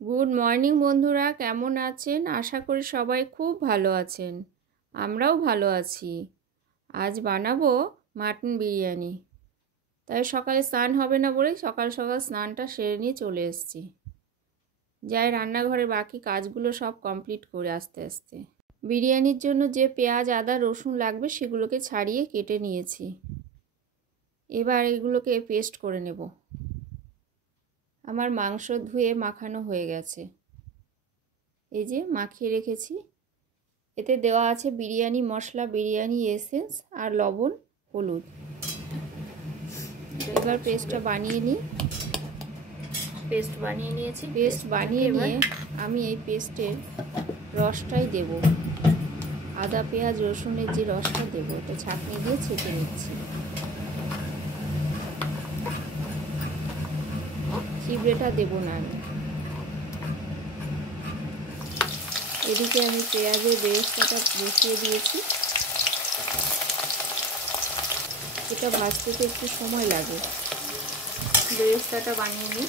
Good morning বন্ধুরা, কেমন আছেন? আশা করি সবাই খুব ভালো আছেন। আমরাও ভালো আছি। আজ বানাবো মাটন বিরিয়ানি। তাই সকালে স্নান হবে না বলে সকাল সকাল স্নানটা সেরে নিয়ে চলে এসেছি। যাই রান্নাঘরে বাকি কাজগুলো সব কমপ্লিট করে আস্তে আস্তে। বিরিয়ানির জন্য যে পেঁয়াজ, আদা, রসুন লাগবে সেগুলোকে ছাড়িয়ে কেটে নিয়েছি। এবার এগুলোকে পেস্ট করে নেব। আমার মাংস ধুয়ে মাখানো হয়ে গেছে। এই যে মাখিয়ে রেখেছি। এতে দেওয়া আছে বিরিয়ানি মশলা, বিরিয়ানি এসেন্স আর লবণ, হলুদ। এবার পেস্টটা বানিয়ে নিই। পেস্ট বানিয়ে নিয়েছি। পেস্ট বানিয়ে নিয়ে আমি এই পেস্টের রসটাই দেব। আদা, পেঁয়াজ, রসুনের যে রসটা দেবো এটা ছাঁকনি দিয়ে ছেঁকে নিচ্ছি। চিবড়েটা দেবো না আমি। এদিকে আমি পেঁয়াজের বেরেস্তাটা বসিয়ে দিয়েছি। এটা ভাজতে তো একটু সময় লাগে। বেরেস্তাটা বানিয়ে নিই।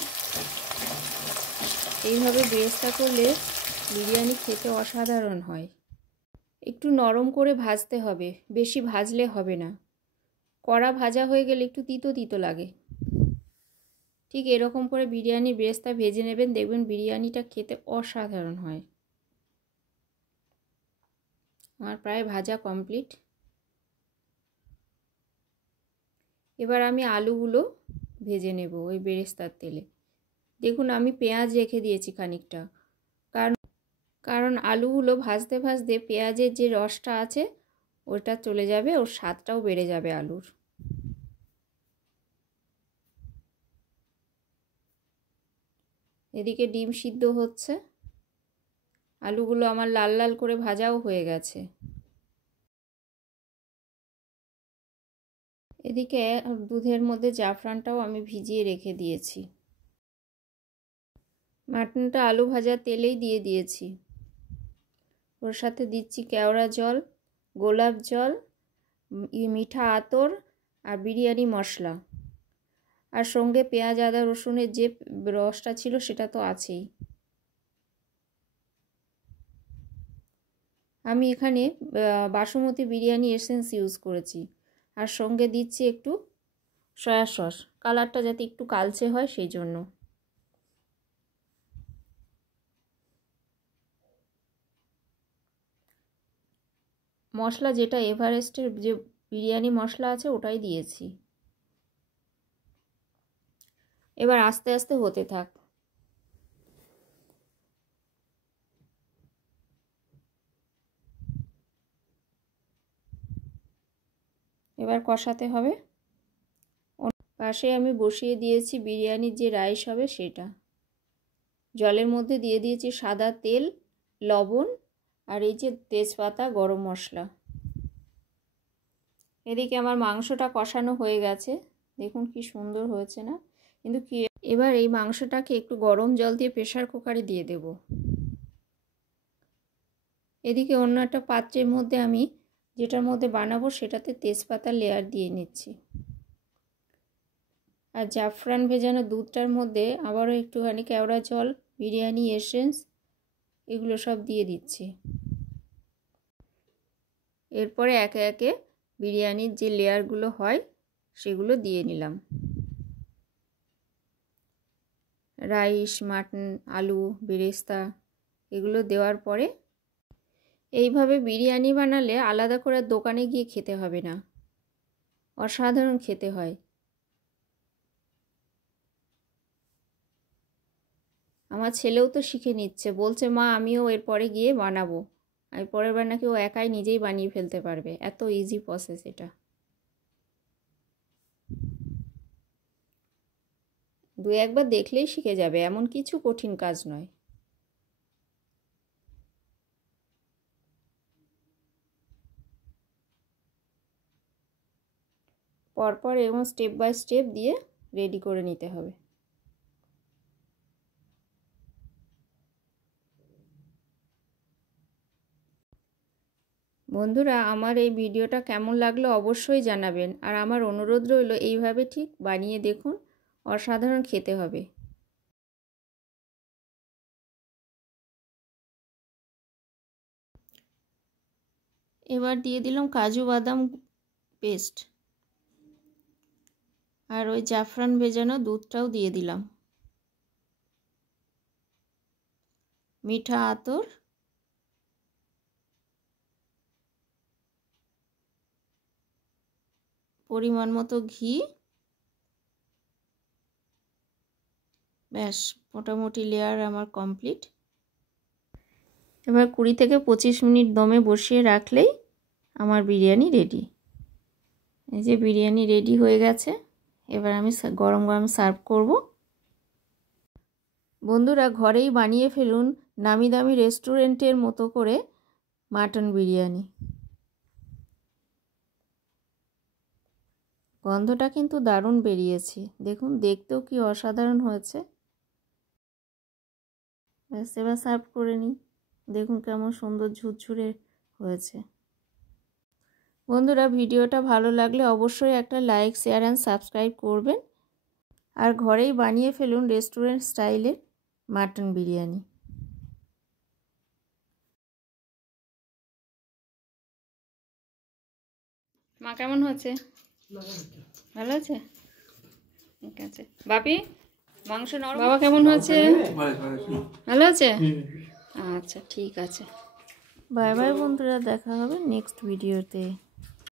এইভাবে বেরেস্তা করলে বিরিয়ানি খেতে অসাধারণ হয়। একটু নরম করে ভাজতে হবে, বেশি ভাজলে হবে না। কড়া ভাজা হয়ে গেলে একটু তিতো তিতো লাগে। ঠিক এরকম করে বিরিয়ানির বেরেস্তা ভেজে নেবেন, দেখবেন বিরিয়ানিটা খেতে অসাধারণ হয়। আমার প্রায় ভাজা কমপ্লিট। এবার আমি আলুগুলো ভেজে নেব ওই বেরেস্তার তেলে। দেখুন আমি পেঁয়াজ রেখে দিয়েছি খানিকটা, কারণ আলুগুলো ভাজতে ভাজতে পেঁয়াজের যে রসটা আছে ওটা চলে যাবে, ওর স্বাদটাও বেড়ে যাবে আলুর। এদিকে ডিম সিদ্ধ হচ্ছে। আলুগুলো আমার লাল লাল করে ভাজাও হয়ে গেছে। এদিকে দুধের মধ্যে জাফরানটাও আমি ভিজিয়ে রেখে দিয়েছি। মাটনটা আলু ভাজা তেলেই দিয়ে দিয়েছি। ওর সাথে দিচ্ছি কেওড়া জল, গোলাপ জল, মিঠা আতর আর বিরিয়ানি মশলা। আর সঙ্গে পেঁয়াজ, আদা, রসুনের যে রসটা ছিল সেটা তো আছেই। আমি এখানে বাসমতি বিরিয়ানি এসেন্স ইউজ করেছি। আর সঙ্গে দিচ্ছি একটু সয়া সস, কালারটা যাতে একটু কালচে হয় সেই জন্য। মশলা যেটা এভারেস্টের যে বিরিয়ানি মশলা আছে ওটাই দিয়েছি। এবার আস্তে আস্তে হতে থাক। এবার কষাতে হবে। পাশে আমি বসিয়ে দিয়েছি বিরিয়ানির যে রাইস হবে সেটা। জলের মধ্যে দিয়ে দিয়েছি সাদা তেল, লবণ আর এই যে তেজপাতা, গরম মশলা। এদিকে আমার মাংসটা কষানো হয়ে গেছে। দেখুন কি সুন্দর হয়েছে না? কিন্তু কি এবার এই মাংসটাকে একটু গরম জল দিয়ে প্রেসার কুকারে দিয়ে দেব। এদিকে অন্য একটা পাত্রের মধ্যে আমি যেটার মধ্যে বানাবো সেটাতে তেজপাতা লেয়ার দিয়ে নিচ্ছি। আর জাফরান ভেজানো দুধটার মধ্যে আবারও একটুখানি কেওড়া জল, বিরিয়ানি এসেন্স এগুলো সব দিয়ে দিচ্ছি। এরপরে একে একে বিরিয়ানির যে লেয়ারগুলো হয় সেগুলো দিয়ে নিলাম। রাইস, মাটন, আলু, বেরেস্তা এগুলো দেওয়ার পরে এইভাবে বিরিয়ানি বানালে আলাদা করে দোকানে গিয়ে খেতে হবে না, অসাধারণ খেতে হয়। আমার ছেলেও তো শিখে নিচ্ছে, বলছে মা আমিও এরপরে গিয়ে বানাবো। আমি পরের বার নাকি ও একাই নিজেই বানিয়ে ফেলতে পারবে, এত ইজি প্রসেস এটা। দু একবার দেখলেই শিখে যাবে, এমন কিছু কঠিন কাজ নয়। পরপর এবং স্টেপ বাই স্টেপ দিয়ে রেডি করে নিতে হবে। বন্ধুরা আমার এই ভিডিওটা কেমন লাগলো অবশ্যই জানাবেন। আর আমার অনুরোধ রইল এইভাবে ঠিক বানিয়ে দেখুন, অসাধারণ খেতে হবে। এবার দিয়ে দিলাম কাজু বাদাম পেস্ট, আর ওই জাফরান ভেজানো দুধটাও দিয়ে দিলাম, মিঠা আতর, পরিমাণ মতো ঘি। ব্যাস, মোটামুটি লেয়ার আমার কমপ্লিট। এবার 20 থেকে 25 মিনিট দমে বসিয়ে রাখলেই আমার বিরিয়ানি রেডি। এই যে বিরিয়ানি রেডি হয়ে গেছে। এবার আমি গরম গরম সার্ভ করব। বন্ধুরা, ঘরেই বানিয়ে ফেলুন নামি দামি রেস্টুরেন্টের মতো করে মাটন বিরিয়ানি। গন্ধটা কিন্তু দারুণ বেরিয়েছে, দেখুন দেখতেও কি অসাধারণ হয়েছে। ব্যাস, এবার সার্ভ করে নিই। দেখুন কেমন সুন্দর ঝুরঝুরে হয়েছে। বন্ধুরা, ভিডিওটা ভালো লাগলে অবশ্যই একটা লাইক, শেয়ার অ্যান্ড সাবস্ক্রাইব করবেন। আর ঘরেই বানিয়ে ফেলুন রেস্টুরেন্ট স্টাইলের মাটন বিরিয়ানি। মা কেমন হয়েছে? ভালো আছে? ঠিক আছে। বাপি, মাংস নরম? বাবা কেমন হয়েছে? ভালো আছে? আচ্ছা, ঠিক আছে। বাই বাই বন্ধুরা, দেখা হবে নেক্সট ভিডিওতে।